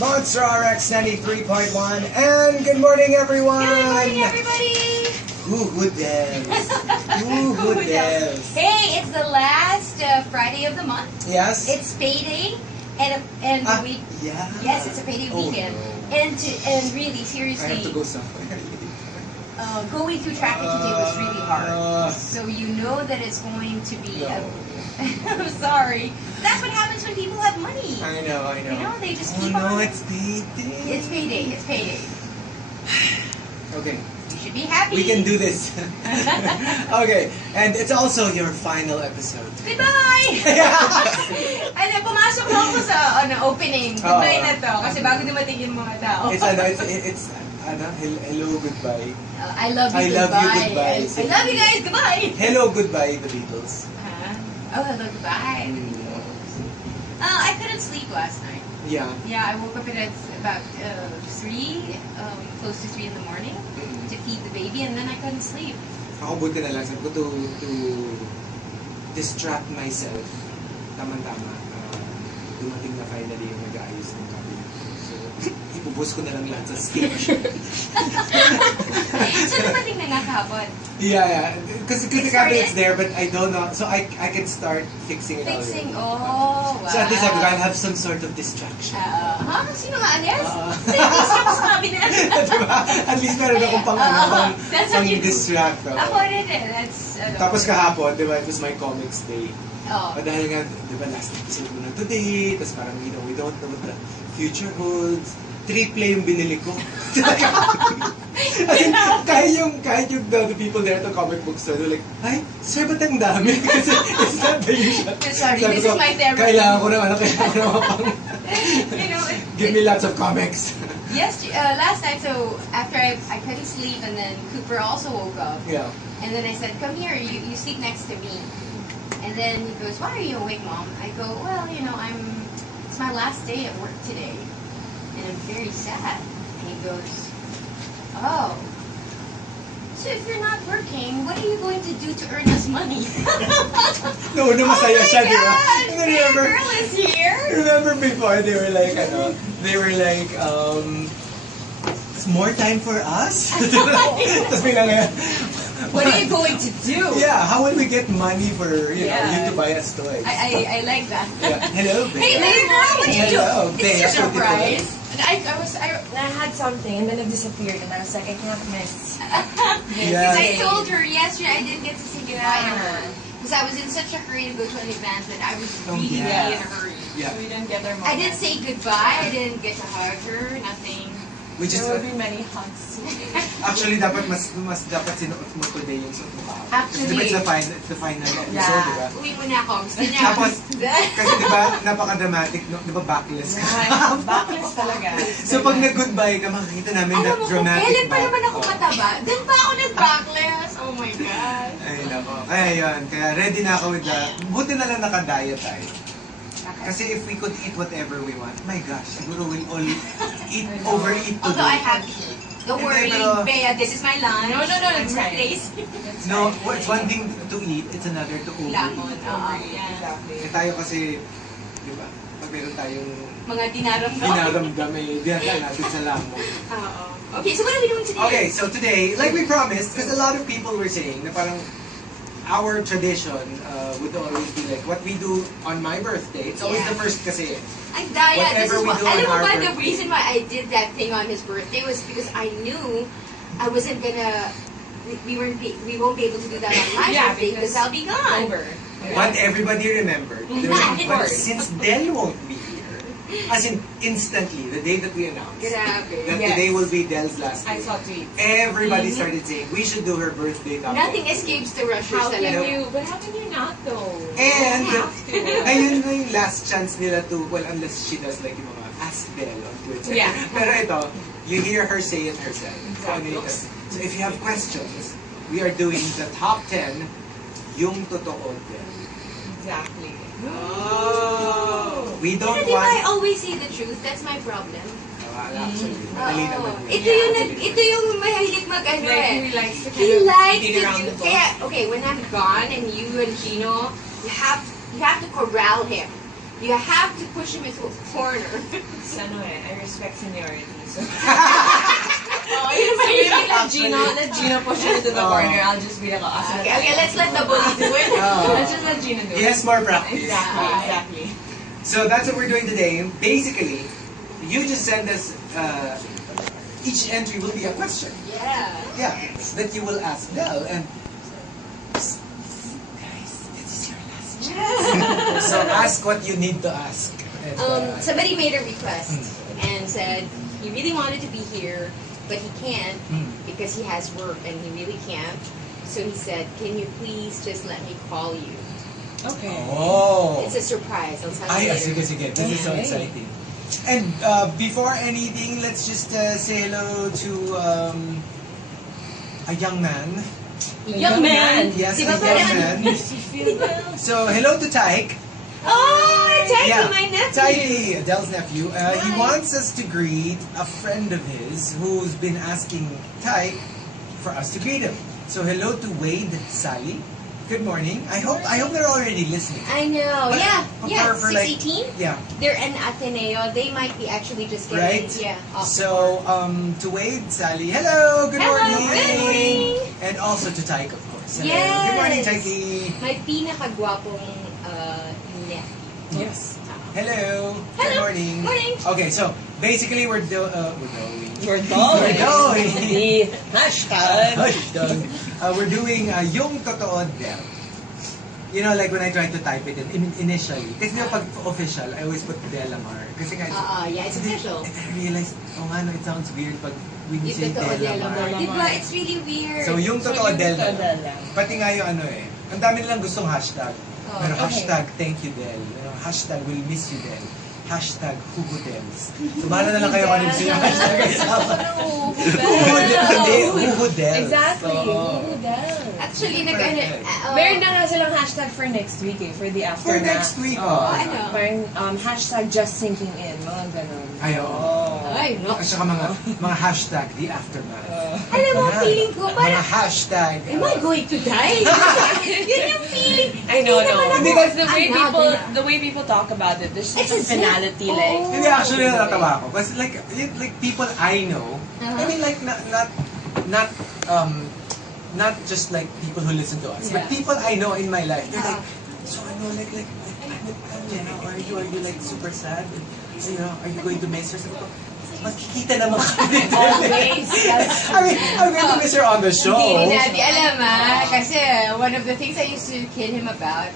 Monster RX 93.1, and good morning, everyone! Good morning, everybody! Who des? Who des? Hey, it's the last Friday of the month. Yes? It's payday, and we. Yeah. Yes, it's a payday weekend, no. and really, I seriously, have to go somewhere. going through traffic today was really hard. So you know that it's going to be. I'm sorry. That's what happens when people have money. I know. You know, they just keep on. Oh no, it's payday. It's payday. It's payday. Okay. You should be happy. We can do this. Okay, and it's also your final episode. Goodbye! Ano, pumasok na ako sa opening. Goodbye na to. Kasi bago dumating yung mga tao. It's hello, goodbye. I love you, I love you, goodbye. goodbye. I love you guys, goodbye! Hello, goodbye, the Beatles. Oh, hello, goodbye. I couldn't sleep last night. Yeah. Yeah, I woke up at about 3, close to 3 in the morning to feed the baby, and then I couldn't sleep. Ako buti na lang, sabi ko to distract myself. Tama-tama. Dumating na finally yung nag-aayos ng cabinet. So, ipubos ko na lang lahat sa stage. So, dumating na nga kahapon. Yeah. Because the cabinet's there, but I don't know. So, I can start fixing it Fixing, already. oh, wow. So, at least I'll have some sort of distraction. Sino nga, Ines? Fixing ako sa cabinet. Diba? At least meron akong pang-distract. Ako rin eh. Tapos kahapon, diba, it was my comics day. Oh. Dahil nga, diba, last episode mo na today, tapos parang, you know, we don't know what the future holds. Triple yung binili ko. As in, kahit yung the people there at the comic book store, they're like, ay, sir, ba't ang dami? Kasi it's not the usual. Sorry, this is my therapy. Kailangan ko naman pang, give me lots of comics. Yes, last night, so after I couldn't sleep, and then Cooper also woke up. Yeah. And then I said, come here, you sleep next to me. And then he goes, why are you awake, Mom? I go, well, you know, it's my last day at work today. And I'm very sad. And he goes, oh. So if you're not working, what are you going to do to earn us money? No, masaya siya, di ba? Remember, girl is here. Remember before, they were like, it's more time for us? Tapos bigla ngayon, what are you going to do? Yeah, how will we get money for you to buy us toys? I like that. Yeah. Hello, babe. Hey, babe, what did you do? Hello, It's your surprise. I had something and then it disappeared and I was like, I can't miss. Yeah. I told her yesterday I didn't get to say goodbye to her because I was in such a hurry to go to an event that I was really in a hurry. Yeah. We didn't get our moment. I didn't say goodbye. I didn't get to hug her. Nothing. There will be many hugs. Actually, dapat mas dapat sinuot mo today yung suot mo kahapon. Actually, Diba it's the final episode, diba? Uwi mo na ako. Gusto niya. Tapos, kasi diba, napaka-dramatic, no? Diba backless ka? Backless talaga. So pag nag-goodbye ka, makikita namin that Alam mo, dramatic kailan pa naman ako back. mataba? Doon pa ako nag-backless. Oh my God. Ay, nako. Kaya yun. Kaya ready na ako with that. Buti na lang naka-diet tayo. Kasi if we could eat whatever we want, my gosh, siguro we'll all overeat today. Although I have to eat. Don't worry, Bea, this is my lunch. No, It's it's my fine. place. No, it's one thing to eat, it's another to Lamon. overeat. Yeah. Exactly. Eh tayo kasi, di ba, pag meron tayong Mga dinaramdam. dinaramdam, dinadala natin sa lamon. Oo. Okay, so what are we doing today? Okay, so today, like we promised, because a lot of people were saying na parang our tradition would always be like what we do on my birthday. It's always the first kasi. Ang daya. This Whatever is we what, do alam on mo our ba the birthday. reason why I did that thing on his birthday was because I knew I wasn't gonna, we won't be able to do that on my birthday because I'll be gone. Over. But everybody remembered. They were like, but since Del won't be here, as in instantly, the day that we announced Grabe. that today will be Del's last I day, saw tweets. everybody started saying we should do her birthday top. Nothing escapes the rushers How can talaga. you? But how can you not though? And You have to. ngayon na yung last chance nila to, well, unless she does like yung mga Ask Del on Twitter. Yeah. Pero ito, you hear her say it herself. Exactly. So if you have questions, we are doing the top 10 yung totoo Del. Exactly. Oh. We don't Pero di ba I want... always say the truth? That's my problem. Actually, madali Oo. naman. Ito yung mahilig mag-ano Like, eh. he likes to He kind of likes beat to around do, the bush. kaya, okay, when I'm gone and you and Gino, you have to corral him. You have to push him into a corner. So, I respect seniority. So. Oh, yun ba yun? Let Gino push him into the corner. I'll just be like, Okay, let's let the bully do it. Let's just let Gino do it. He has more practice. Exactly. So that's what we're doing today. Basically, you just send us, each entry will be a question. Yeah. Yeah, that you will ask Del. And guys, this is your last chance. So ask what you need to ask. And, Somebody made a request and said he really wanted to be here, but he can't because he has work and he really can't. So he said, "Can you please just let me call you?" Okay. oh. It's a surprise. I'll tell you Ay, later. sige. This is so exciting. And before anything, let's just say hello to a young man. Young man. Yes, Di a ba young parang- man. So, hello to Tyke. Oh, Taiki, my nephew. Tyke, Adele's nephew. He Hi. wants us to greet a friend of his who's been asking Tyke for us to greet him. So, hello to Wade, Sally. Good morning. I hope they're already listening. I know. But- Yeah. but Yeah. for like- 618. Yeah. They're in Ateneo. They might be actually just getting. Right? Yeah. off. So, to Wade, Sally, hello, good Hello, morning. good morning. And also to Tyke, of course. Hello. Yes. Good morning, Tyke. My pinakagwapong net. Yes. Hello. Good Hello. morning. Morning. Okay, so basically we're doing. We're We're going. The hashtag. We're doing yung totoo Del. You know, like when I try to type it initially. Kasi pag official, I always put Del Amar. Kasi nga, Yeah, it's official. and I realized, it sounds weird pag when you say Yung totoo Del Del Amar. Amar. Diba? It's really weird. So yung totoo Del na lang. lang. Pati nga yung ang dami nilang gustong hashtag. Pero okay. hashtag thank you Del. Hashtag we'll miss you Del. Hashtag Hugo Dels. So bahala na lang kayo kung ano gusto yung hashtag kasama. Hugo Dels. Exactly. So, Who does? Actually, Perfect. Meron na nga silang hashtag for next week for the after For na. next week, ano? Parang hashtag just sinking in, mga ganun. Ay, oo. Ay, no. At saka mga hashtag the aftermath. Alam mo, Ayan. feeling ko, Mga parang, hashtag. am I going to die? Yun yung feeling. I know, Hindi naman no. ako- Because the way I'm not people, gonna- the way people talk about it, there's such It's a a finality, zip. like. Oh. Hindi, actually natatawa ako. Kasi like people I know, Uh-huh. I mean like not just like people who listen to us, but Yeah. people I know in my life. They're like, Uh-huh. so are you like super sad? Are you going to miss her? Sabi ko, magkikita naman kami. Always. I mean, I'm going to miss her on the show. Hindi ni Abby alam kasi one of the things I used to kid him about,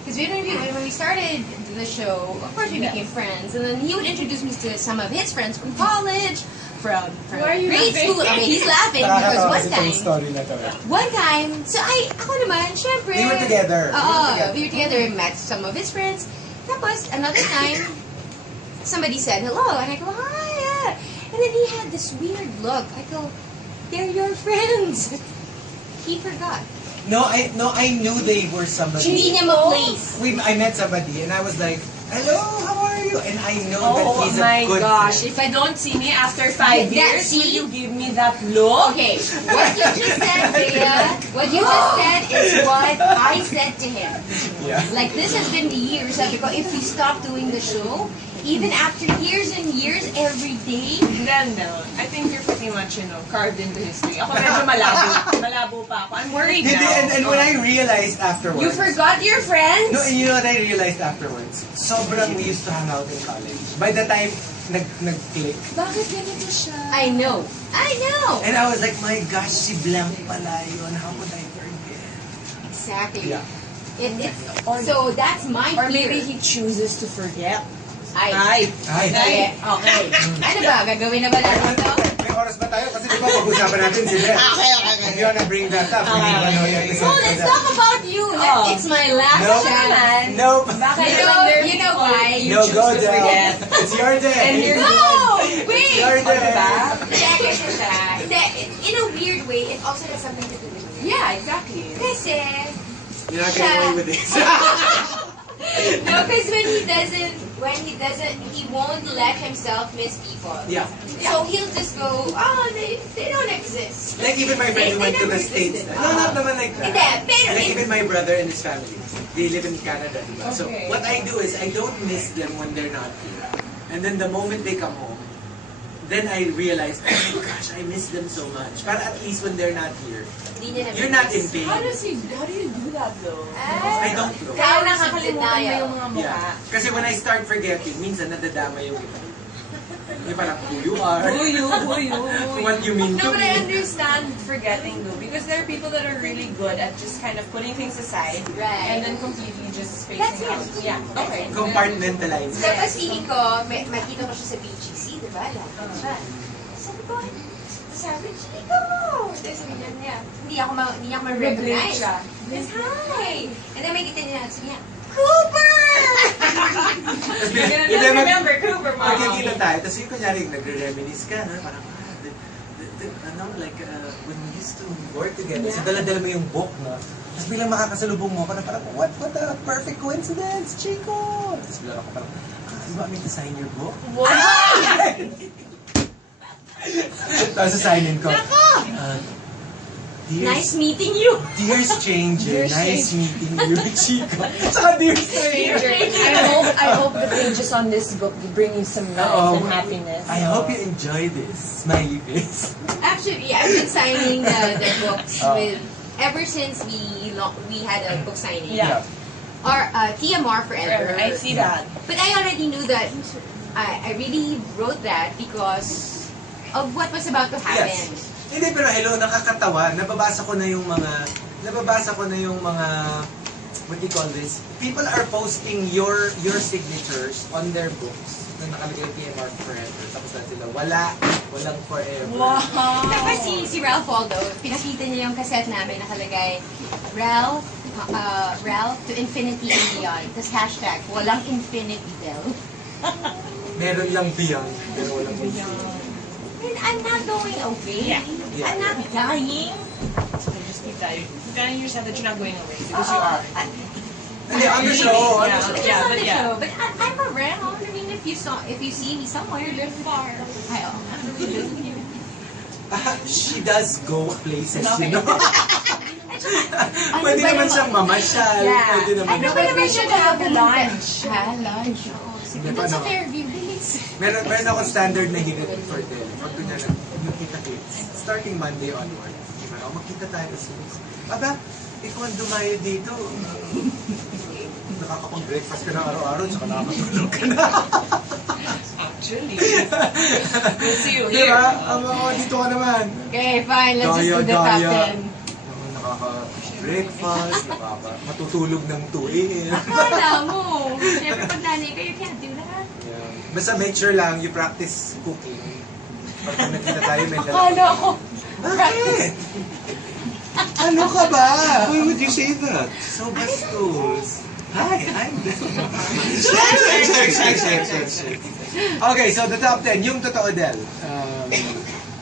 because when we started the show, of course we became friends, and then he would introduce me to some of his friends from college, from Why are you grade laughing? school. Okay, he's laughing because Nakakatawa one kasi itong time, story na to. so ako naman, syempre. We were together. We were together, met some of his friends. Tapos, another time, somebody said hello, and I go, hi, and then he had this weird look. I go, they're your friends. He forgot. No, I knew they were somebody. Hindi niya ma-place. I met somebody and I was like, hello, how are you? And I know that Oh he's my a good gosh, friend. if I don't see me after 5 years, see? will you give me that look? Okay, what you just said, Bea, what you just said is what I said to him. Yeah. Like, this has been the years. Sabi ko, if we stop doing the show, even after years and years, every day, Then, no. I think you're pretty much, carved into history. Ako medyo malabo. Malabo pa ako. I'm worried Hindi, now. and when I realized afterwards. you forgot your friends? No, and you know what I realized afterwards? Sobrang we used to hang out in college. By the time nag-click. Bakit ganito siya? I know. And I was like, my gosh, si Blanc pala yun. How could I forget? Exactly. Yeah. So that's my Or fear. maybe he chooses to forget. Ay. Ay. Okay. Ano ba? Gagawin na ba natin ito? May oras ba tayo? Kasi di ba pag-usapan natin si Beth. Okay. If you wanna bring that up, hindi ba no yung So let's talk about you. Oh. It's my last Nope. chance. Nope. Bakit You know why? You No, choose go to Del. forget. It's your day. And you're No! It's Wait! your day. Diba? Hindi, in a weird way, it also has something to do with you. Yeah, exactly. Kasi, You're not getting away with this. no, because when he doesn't when he won't let himself miss people. Yeah. So he'll just go, oh, they don't exist. Like even my friend who went to the States. No, not naman like that. Hindi, pero Like even my brother and his family. They live in Canada, diba? So Okay. what I do is I don't miss them when they're not here. And then the moment they come home, then I realize, oh my gosh, I miss them so much. But at least when they're not here, hindi niya you're not in pain. How do you do that though? I don't know. Kaya nakakalimutan mo yung mga mukha. Yeah. Kasi when I start forgetting, minsan nadadama yung iba. Yung parang, who you are, Who you? what you mean to No, but I me. understand forgetting though, because there are people that are really good at just kind of putting things aside, Right. and then completely just spacing That's it. out. Yeah, okay. Compartmentalize. Tapos feeling ko, makita ko siya sa BGC, di ba? Lapit siya. Sabi ko, sabi, Chico! Tapos sabi niya, hindi niya ako Reblade ma-recognize. siya. Yes, hi! And then may kita niya, sabi niya, Cooper! Tapos You're gonna bigla just mag- remember Cooper, Mom. magkikita tayo, tapos yung kunyari nagre-reminisce ka, no? Parang, when we used to work together, so dala-dala mo yung book, no? Tapos bilang makakasalubong mo, parang, what a perfect coincidence, Chico! Tapos bilang ako parang, you want me to sign your book? Wow! Tapos sasignin ko, Nice meeting you! Dear stranger, Dear nice meeting you, Chico. Saka dear stranger. I hope the pages on this book bring you some love Oo. and happiness. I hope you enjoy this, smiley face. Actually, I've been signing the books Oh. with, ever since we had a book signing. Yeah. Or TMR forever. I see that. But I already knew that I really wrote that because of what was about to happen. Yes. Hindi, pero hello, nakakatawa. Nababasa ko na yung mga, what do you call this? People are posting your signatures on their books na nakalagay TMR forever. Tapos na sila, walang forever. Wow! Tapos si Ralph Waldo, pinakita niya yung cassette namin nakalagay, Ralph to infinity and beyond. Tapos hashtag, walang infinity Del. Meron lang beyond, pero walang beyond. And I'm not going away. Yeah. Yeah. I'm not dying. So just keep telling yourself that you're not going away because you are. Hindi, on the show, on the Yeah. show. Just on but the yeah. show. But I'm around. I mean, if you see me somewhere, you're far. She does go places, Okay. you know? Pwede naman siyang mamasyal. Yeah. Pwede naman. Ano ba naman siya have gagawin? lunch. Lunch. Oo. Sige, Hindi doon pa, sa no? Fairview, bilis. Meron ako standard na hirit for Del. Pag kunya nagkita kids, starting Monday onward, magkita tayo sa Sulis. Aba, ikaw ang dumayo dito. Nakakapag-breakfast ka na araw-araw, tsaka nakakatulog ka na. Actually. We'll see you here. Diba? Dito ka naman. Okay, fine. Let's just do the top 10. Nakaka-breakfast, matutulog ng 2 a.m. Akala mo. Siyempre, pag nanay ka, you can't do that. Yeah. Basta make sure lang you practice cooking. Pag nakita tayo, may dala. Akala ko. Bakit? Ano ka ba? Why would you say that? So bastos. Hi, I'm Check. Okay, so the top 10, yung totoo, Del.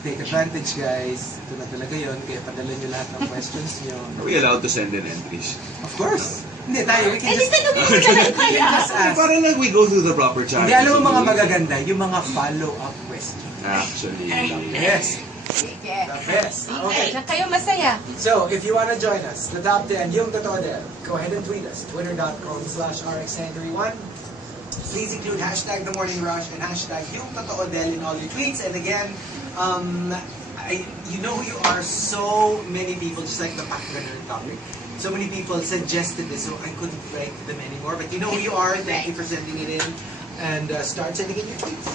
Take advantage, guys. Ito na talaga yun. Kaya padala nyo lahat ng questions nyo. Are we allowed to send in entries? Of course. Hindi tayo. We Eh, can di just, tanongin mo na lang kaya. just ask. Para lang we go through the proper channels. Hindi, alam mo mga magaganda, yung mga follow-up questions. Actually. Yes, Sige. the best. Okay. Na kayo masaya. So, if you want to join us, the top 10, yung totoo Del, go ahead and tweet us, twitter.com/rxhenry1. Please include hashtag The Morning Rush and hashtag yung totoo Del in all your tweets. And again, you know who you are. So many people, just like the Packraner topic, so many people suggested this, so I couldn't write them anymore. But you know who you are. Thank you for sending it in. And start sending in your tweets.